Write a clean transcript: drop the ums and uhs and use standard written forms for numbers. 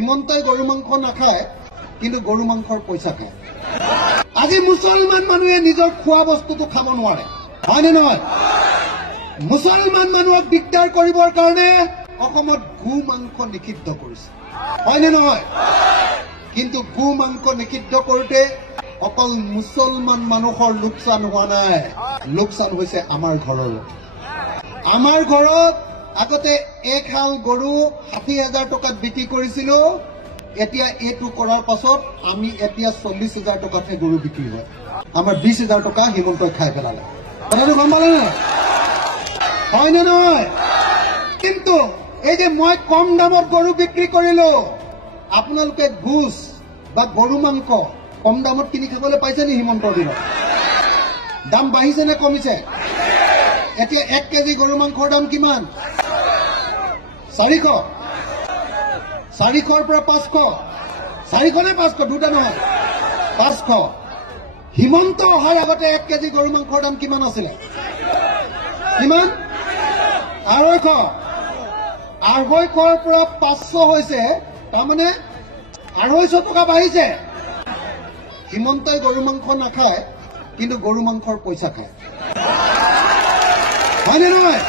হিমন্তই গৰু মাংস নাখায় কিন্তু গৰু মাংসৰ পইচা খায় আজি মুছলমান মানুহে নিজৰ খোৱা বস্তুটো খাব নোৱাৰে হয়নে নহয় মুছলমান মানুহক দিগদাৰ কৰিবৰ কাৰণে অসমত গো মাংস নিষিদ্ধ কৰিছে হয়নে নহয় কিন্তু গো মাংস নিষিদ্ধ কৰোঁতে অকল মুছলমান মানুহৰ লোকচান হোৱা নাই লোকচান হৈছে আমাৰ ঘৰত আগতে এক হাল গৰু ৬০,০০০ টকাত বিক্ৰী কৰিছিলো এতিয়া এইটো কৰাৰ পাছত আমি এতিয়া ৪০,০০০ টকাতে গৰু বিক্ৰী হয় আমাৰ ২০,০০০ টকা হিমন্তই খাই পেলালে কথাটো গম পালে নহয় হয়নে নহয় কিন্তু এই যে মই কম দামত গৰু বিক্ৰী কৰিলো আপোনালোকে ঘোষ বা গৰু মাংস কম দামত কিনি খাবলৈ পাইছে নি হিমন্তৰ দিনত দাম বাঢ়িছে নে কমিছে এতিয়া ১ কেজি গৰু মাংসৰ দাম কিমান ৪০০ 400ৰ পৰা 500 400 নে 500 দুটা নহয় 500 হিমন্ত অহাৰ আগতে 1 কেজি গৰু মাংসৰ দাম কিমান আছিল কিমান 250 250ৰ পৰা 500 হৈছে তাৰমানে 250 টকা বাঢ়িছে হিমন্তই গৰু মাংস নাখায় কিন্তু গৰু মাংসৰ পইচা খায় হয়নে নহয়